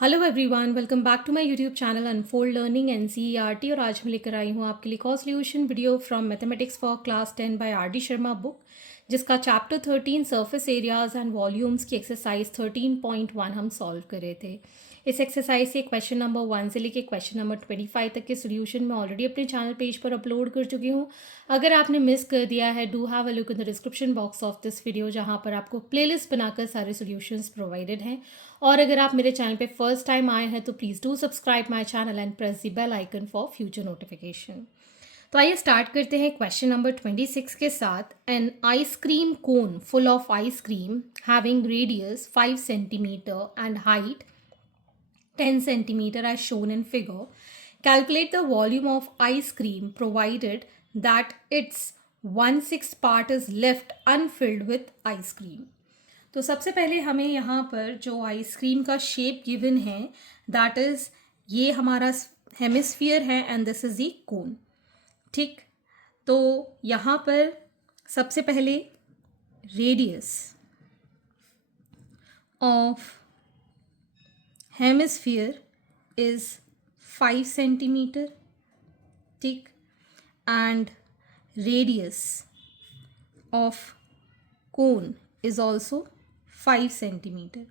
Hello everyone, welcome back to my YouTube channel unfold learning NCERT. और आज मैं लेकर आई हूँ आपके लिए कॉ solution video from mathematics for class 10 by R D Sharma book, जिसका chapter 13 surface areas and volumes की एक्सरसाइज 13.1 हम सॉल्व कर रहे थे। इस एक्सरसाइज से क्वेश्चन नंबर 1 से लेकर क्वेश्चन नंबर 25 तक के सोल्यूशन मैं ऑलरेडी अपने चैनल पेज पर अपलोड कर चुकी हूँ। अगर आपने मिस कर दिया है, do have a look in the description box of this video, जहाँ पर आपको प्लेलिस्ट बनाकर सारे सोल्यूशंस प्रोवाइडेड हैं। और अगर आप मेरे चैनल पे फर्स्ट टाइम आए हैं तो please do subscribe my channel and press the bell icon for future notification. तो आइए स्टार्ट करते हैं क्वेश्चन नंबर 26 के साथ। An ice cream cone full of ice cream having radius 5 centimetre and height 10 centimeter as shown in figure. Calculate the volume of ice cream provided that its 1/6 part is left unfilled with ice cream. तो सबसे पहले हमें यहाँ पर जो ice cream का shape given है, that is ये हमारा हेमिस्फीयर है and this is the cone. ठीक, तो यहाँ पर सबसे पहले radius of hemisphere is 5 centimetre. ठीक, and radius of cone is also 5 centimetre.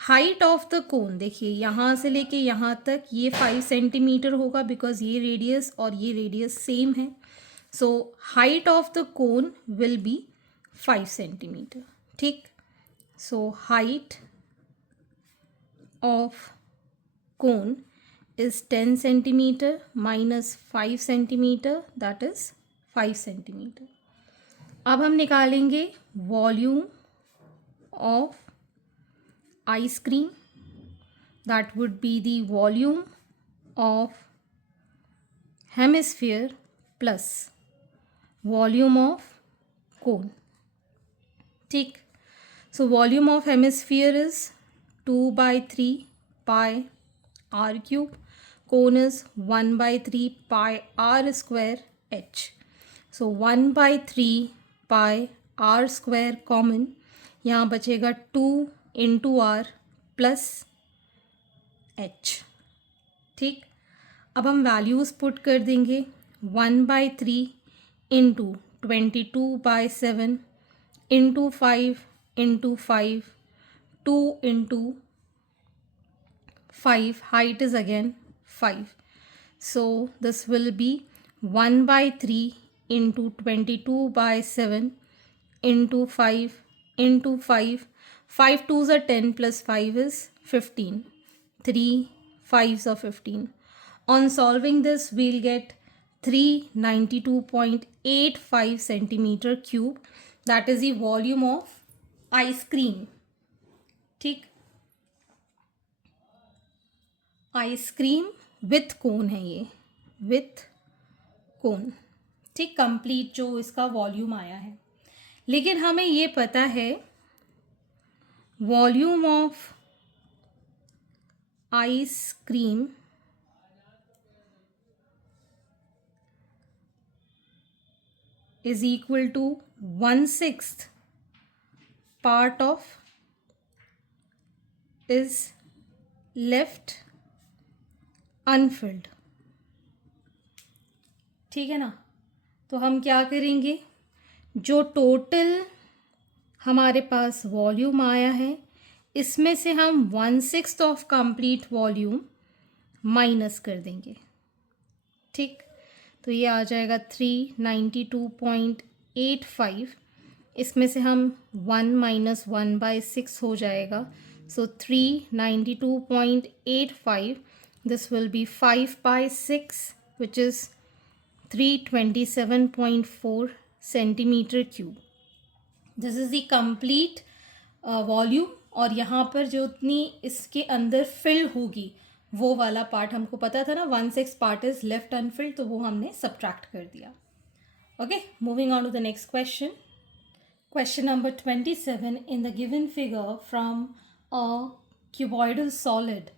Height of the cone देखिए, यहाँ से लेके यहाँ तक ये 5 सेंटीमीटर होगा बिकॉज ये रेडियस और ये रेडियस सेम है। So height of the cone will be 5 centimetre. ठीक, so height of cone is 10 centimeter minus 5 centimeter, that is 5 centimeter. अब हम निकालेंगे volume of ice cream, that would be the volume of hemisphere plus volume of cone. ठीक, so volume of hemisphere is 2/3 pi r cube. Cone is 1/3 pi r square h. So 1/3 pi r square common, यहाँ बचेगा 2 into r plus h। ठीक, अब हम values put कर देंगे। 1/3 into 22/7 into 5 into 5, 2 into 5, height is again 5. So this will be 1/3 into 22/7 into 5 into 5. 5 2s are 10 plus 5 is 15. 3 5s are 15. On solving this, we'll get 392.85 centimeter cube. That is the volume of ice cream. ठीक, ice cream with कोन है ये, with कोन। ठीक, complete जो इसका volume आया है। लेकिन हमें ये पता है volume of ice cream is equal to 1/6 part of is left unfilled. ठीक है ना, तो हम क्या करेंगे, जो टोटल हमारे पास वॉल्यूम आया है इसमें से हम 1/6 ऑफ कंप्लीट वॉल्यूम माइनस कर देंगे। ठीक, तो ये आ जाएगा 392.85। इसमें से हम 1 माइनस 1/6 हो जाएगा, सो 392.85. This will be 5/6, which is 327.4 centimeter cube. This is the complete volume. और यहाँ पर जो उतनी इसके अंदर फिल होगी वो वाला पार्ट हमको पता था ना, 1/6 पार्ट इज लेफ्ट अनफिल्ड, तो वो हमने सब्ट्रैक्ट कर दिया। Okay, moving on to the next question. Question number 27. In the given figure, from a cuboidal solid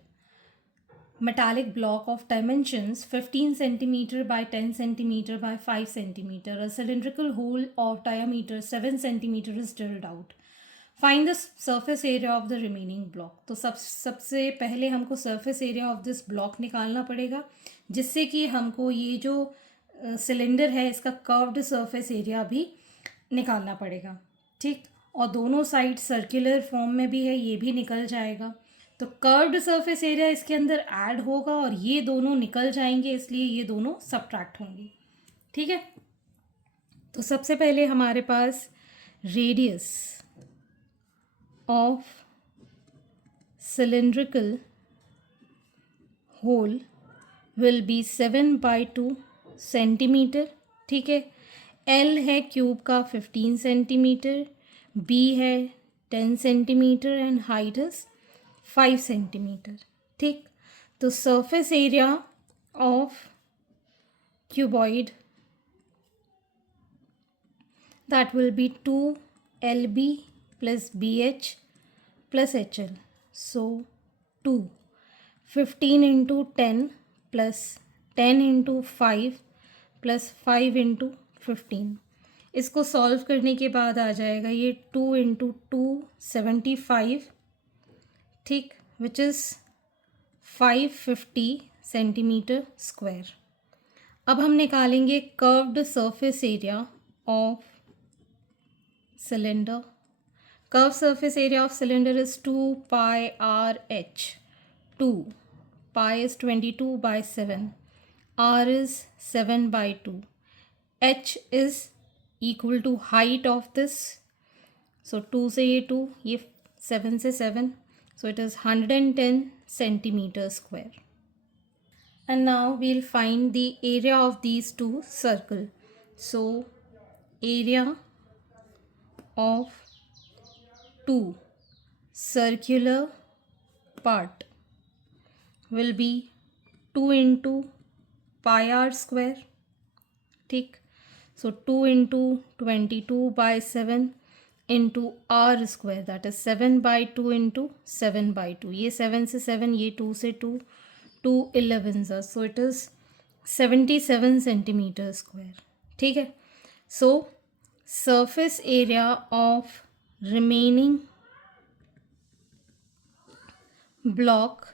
metallic block of dimensions 15 centimeter by 10 centimeter by 5 centimeter, a cylindrical hole of diameter 7 centimeter is drilled out. Find the surface area of the remaining block. तो सबसे पहले हमको surface area of this block निकालना पड़ेगा, जिससे कि हमको ये जो सिलेंडर है इसका कर्व्ड सरफेस एरिया भी निकालना पड़ेगा। ठीक, और दोनों साइड सर्कुलर फॉर्म में भी है, ये भी निकल जाएगा। तो कर्व्ड सरफेस एरिया इसके अंदर ऐड होगा और ये दोनों निकल जाएंगे, इसलिए ये दोनों सब्ट्रैक्ट होंगे। ठीक है, तो सबसे पहले हमारे पास radius of cylindrical hole will be 7/2 centimetre. ठीक है, L है क्यूब का 15 सेंटीमीटर, B है 10 centimetre and height is 5 centimetre. ठीक, तो surface area of cuboid that will be 2LB plus BH plus HL. So 15 into 10 plus 10 into 5 plus 5 into 15। इसको solve करने के बाद आ जाएगा ये 2 into 2 75। ठीक, विच इज़ 550 सेंटीमीटर स्क्वायर। अब हम निकालेंगे curved surface area of cylinder. Curved surface area of cylinder is 2 pi RH. 2 pi is 22/7. R is 7/2. H is equal to height of this. So 2 से ये 2, ये 7 से 7. So it is 110 centimeter square. And now we'll find the area of these two circle. So area of two circular part will be 2 into pi r square. ठीक, so 2 into 22/7 into r square, that is 7/2 into 7/2। ये 7 से 7, ये 2 से 2, 2 11s, so it is 77 centimetre square. ठीक है, so surface area of remaining block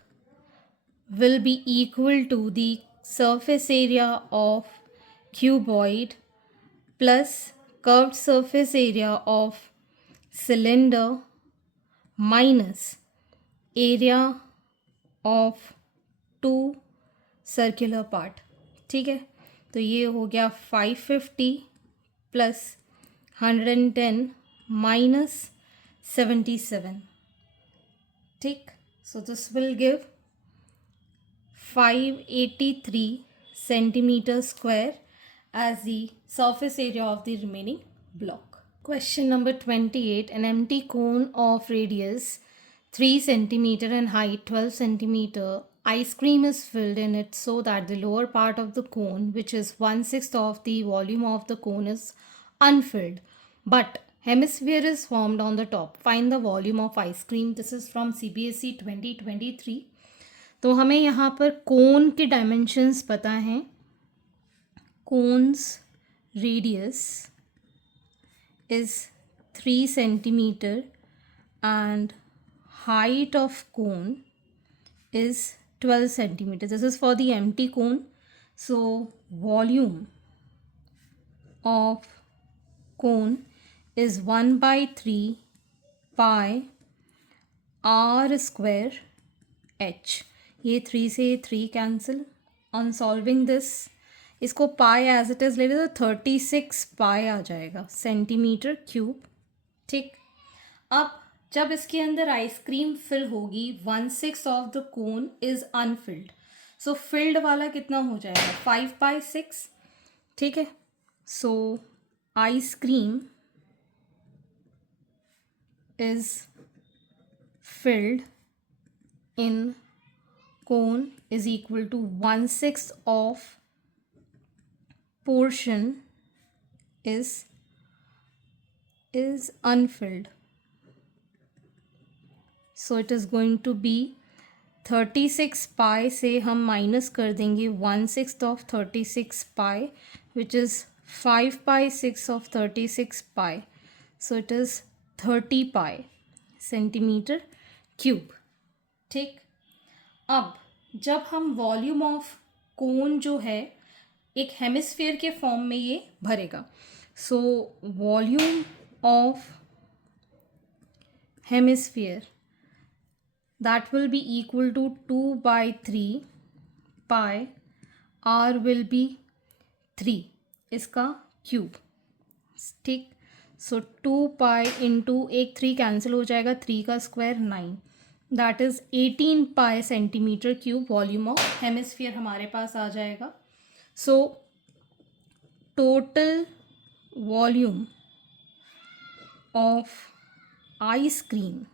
will be equal to the surface area of cuboid plus curved surface area of cylinder minus area of two circular part। ठीक है, तो ये हो गया 550 plus 110 minus 77। ठीक, so this will give 583 centimeter square as the surface area of the remaining block. Question number 28. An empty cone of radius 3 centimeter and height 12 centimeter. Ice cream is filled in it so that the lower part of the cone, which is 1/6 of the volume of the cone, is unfilled, but hemisphere is formed on the top. Find the volume of ice cream. This is from CBSE 2023. तो हमें यहाँ पर कोन के dimensions पता हैं। Cone's radius is 3 centimeter and height of cone is 12 centimeter. This is for the empty cone. So volume of cone is 1/3 pi r square h. ये 3 से 3 cancel. On solving this, इसको पाई एज इट इज़ ले लेते तो 36 पाई आ जाएगा centimetre cube. ठीक, अब जब इसके अंदर आइसक्रीम फिल होगी 1/6 of the cone is Anfield, so field वाला कितना हो जाएगा 5/6। ठीक है, सो ice cream is filled in cone is equal to 1/6 of portion is unfilled. So it is going to be 36 pi से हम माइनस कर देंगे 1/6 of 36 pi, which is 5/6 of 36 pi. So it is 30 pi. Centimetre cube. ठीक, अब जब हम volume of cone जो है एक हेमिस्फीयर के फॉर्म में ये भरेगा, so volume of hemisphere that will be equal to 2/3 pi r will be 3 इसका क्यूब। ठीक, सो 2 पाई इंटू एक 3 कैंसिल हो जाएगा, 3 का square 9, that is 18 pi centimetre cube volume of hemisphere हमारे पास आ जाएगा। So total volume of ice cream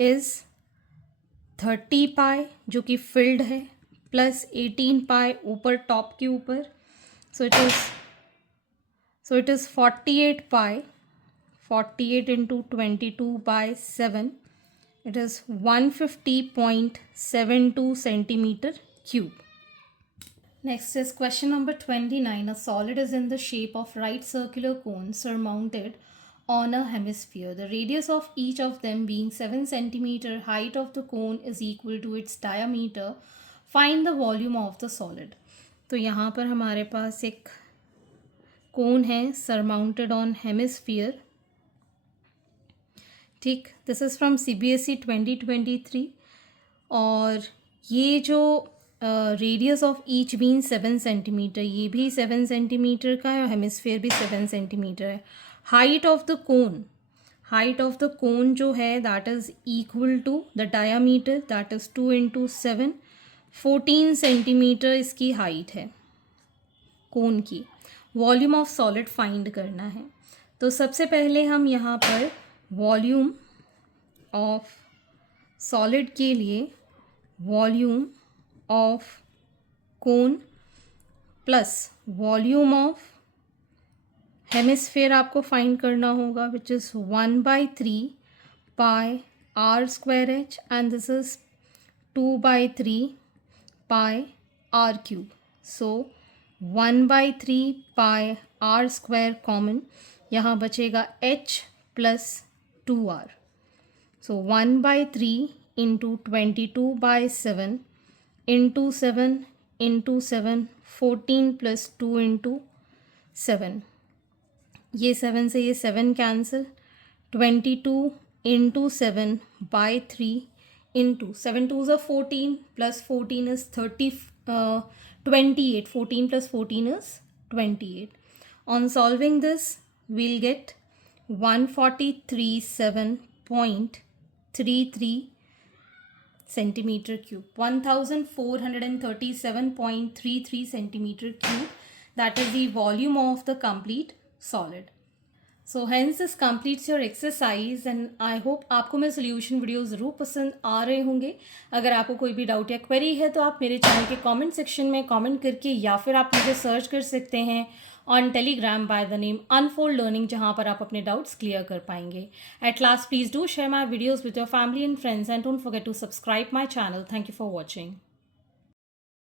is 30 पाई जो कि फिल्ड है, प्लस 18 पाई ऊपर टॉप के ऊपर, so it is 48 pi, 48 into 22/7, it is 150.72 centimetre cube. Next is question number 29. A solid is in the shape of right circular cone surmounted on a hemisphere. The radius of each of them being 7 centimeter, height of the cone is equal to its diameter. Find the volume of the solid. तो यहाँ पर हमारे पास एक कोन है surmounted on hemisphere. ठीक, this is from CBSE 2023 और ये जो radius of each bean 7 centimetre, ये भी 7 सेंटीमीटर का है और हेमिस्फीयर भी 7 सेंटीमीटर है। हाइट ऑफ द कोन जो है that is equal to the diameter, that is 2 into 7, 14 centimetre इसकी हाइट है कोन की। वॉल्यूम ऑफ सॉलिड फाइंड करना है, तो सबसे पहले हम यहाँ पर वॉल्यूम ऑफ सॉलिड के लिए volume of cone plus volume of hemisphere आपको फाइंड करना होगा, which is 1/3 pi r square h and this is 2/3 pi r cube. So 1/3 pi r square common, यहाँ बचेगा h plus 2r. So 1/3 into 22/7 into 7 into 7, 14 plus 2 into 7, ये 7 से ये 7 cancel, 22 into 7/3 into 7 2 is 14 plus 14 is 28, 14 plus 14 is 28. On solving this we'll get 143.7.33 centimeter cube, 1437.33 centimeter cube, that is the volume of the complete solid. So hence this completes your exercise and I hope आपको मेरे solution video ज़रूर पसंद आ रहे होंगे। अगर आपको कोई भी डाउट या क्वेरी है तो आप मेरे चैनल के कमेंट सेक्शन में कमेंट करके या फिर आप मुझे सर्च कर सकते हैं on Telegram by the name unfold learning, जहाँ पर आप अपने डाउट्स क्लियर कर पाएंगे। At last please do share my videos with your family and friends and don't forget to subscribe my channel. Thank you for watching.